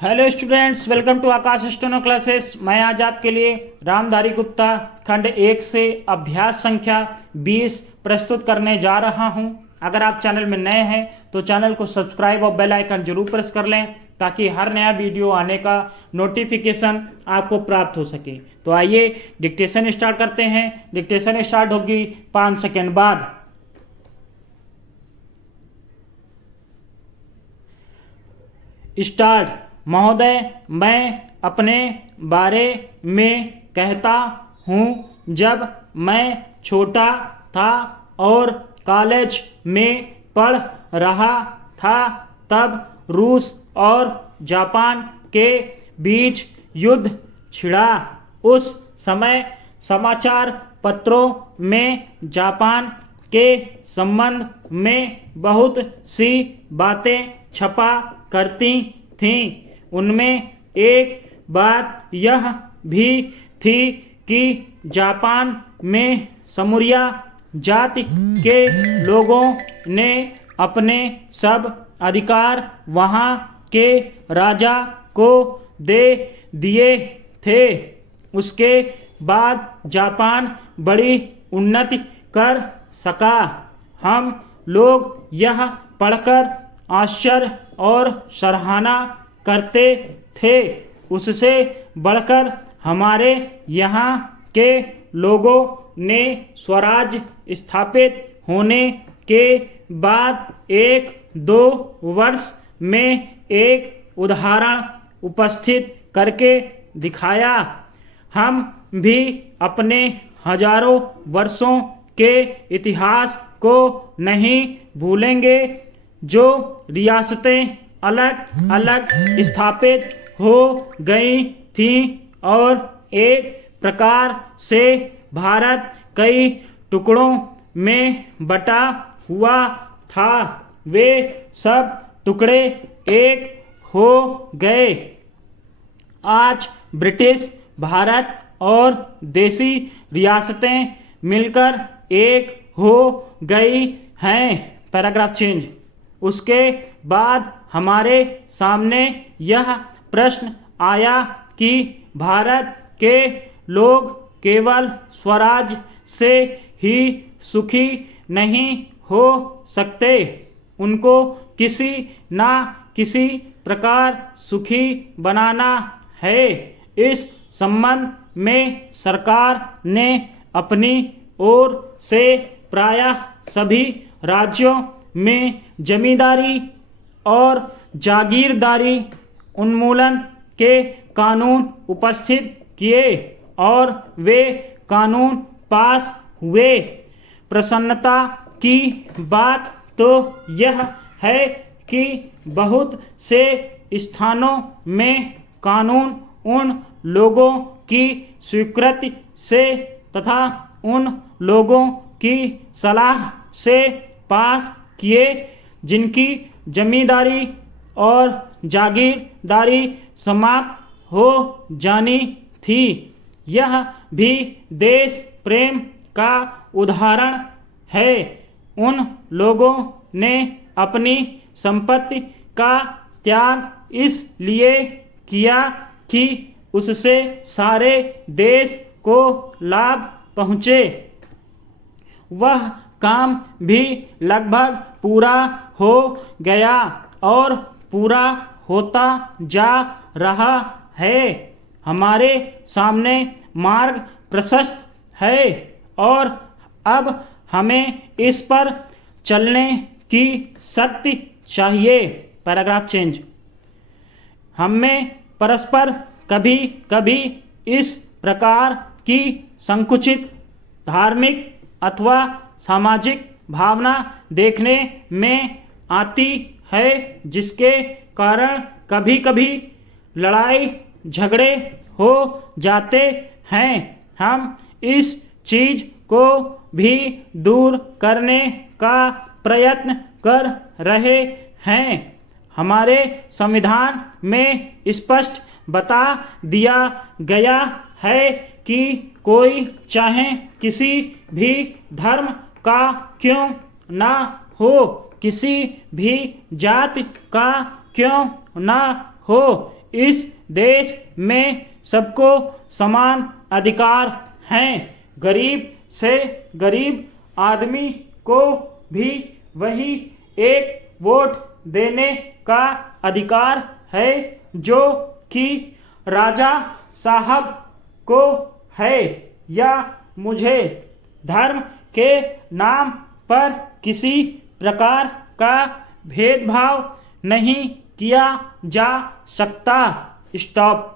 Hello students, welcome to Aakash steno classes. मैं आज आपके लिए रामधारी गुप्ता खंड 1 से अभ्यास संख्या 20 प्रस्तुत करने जा रहा हूं। अगर आप चैनल में नए हैं तो चैनल को सब्सक्राइब और बेल आइकन जरूर प्रेस कर लें ताकि हर नया वीडियो आने का नोटिफिकेशन आपको प्राप्त हो सके। तो आइए डिक्टेशन स्टार्ट करते हैं। डिक्टेशन स्टार्ट होगी 5 सेकेंड बाद। स्टार्ट। महोदय, मैं अपने बारे में कहता हूँ। जब मैं छोटा था और कॉलेज में पढ़ रहा था तब रूस और जापान के बीच युद्ध छिड़ा। उस समय समाचार पत्रों में जापान के संबंध में बहुत सी बातें छपा करती थीं। उनमें एक बात यह भी थी कि जापान में समूरिया जाति के लोगों ने अपने सब अधिकार वहाँ के राजा को दे दिए थे। उसके बाद जापान बड़ी उन्नति कर सका। हम लोग यह पढ़कर आश्चर्य और सराहना करते थे। उससे बढ़कर हमारे यहाँ के लोगों ने स्वराज स्थापित होने के बाद 1-2 वर्ष में एक उदाहरण उपस्थित करके दिखाया। हम भी अपने हजारों वर्षों के इतिहास को नहीं भूलेंगे। जो रियासतें अलग अलग स्थापित हो गई थीं और एक प्रकार से भारत कई टुकड़ों में बटा हुआ था, वे सब टुकड़े एक हो गए। आज ब्रिटिश भारत और देसी रियासतें मिलकर एक हो गई हैं। Paragraph change. उसके बाद हमारे सामने यह प्रश्न आया कि भारत के लोग केवल स्वराज से ही सुखी नहीं हो सकते, उनको किसी ना किसी प्रकार सुखी बनाना है। इस संबंध में सरकार ने अपनी ओर से प्रायः सभी राज्यों में जमींदारी और जागीरदारी उन्मूलन के कानून उपस्थित किए और वे कानून पास हुए। प्रसन्नता की बात तो यह है कि बहुत से स्थानों में कानून उन लोगों की स्वीकृति से तथा उन लोगों की सलाह से पास किए जिनकी जमींदारी और जागीरदारी समाप्त हो जानी थी। यह भी देश प्रेम का उदाहरण है। उन लोगों ने अपनी संपत्ति का त्याग इसलिए किया कि उससे सारे देश को लाभ पहुँचे। वह काम भी लगभग पूरा हो गया और पूरा होता जा रहा है। हमारे सामने मार्ग प्रशस्त है और अब हमें इस पर चलने की शक्ति चाहिए। Paragraph change. हमें परस्पर कभी कभी इस प्रकार की संकुचित धार्मिक अथवा सामाजिक भावना देखने में आती है, जिसके कारण कभी कभी लड़ाई झगड़े हो जाते हैं। हम इस चीज को भी दूर करने का प्रयत्न कर रहे हैं। हमारे संविधान में स्पष्ट बता दिया गया है कि कोई चाहे किसी भी धर्म का क्यों ना हो, किसी भी जाति का क्यों ना हो, इस देश में सबको समान अधिकार हैं। गरीब से गरीब आदमी को भी वही एक वोट देने का अधिकार है जो कि राजा साहब को है। या मुझे धर्म के नाम पर किसी प्रकार का भेदभाव नहीं किया जा सकता। स्टॉप।